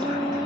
Thank you.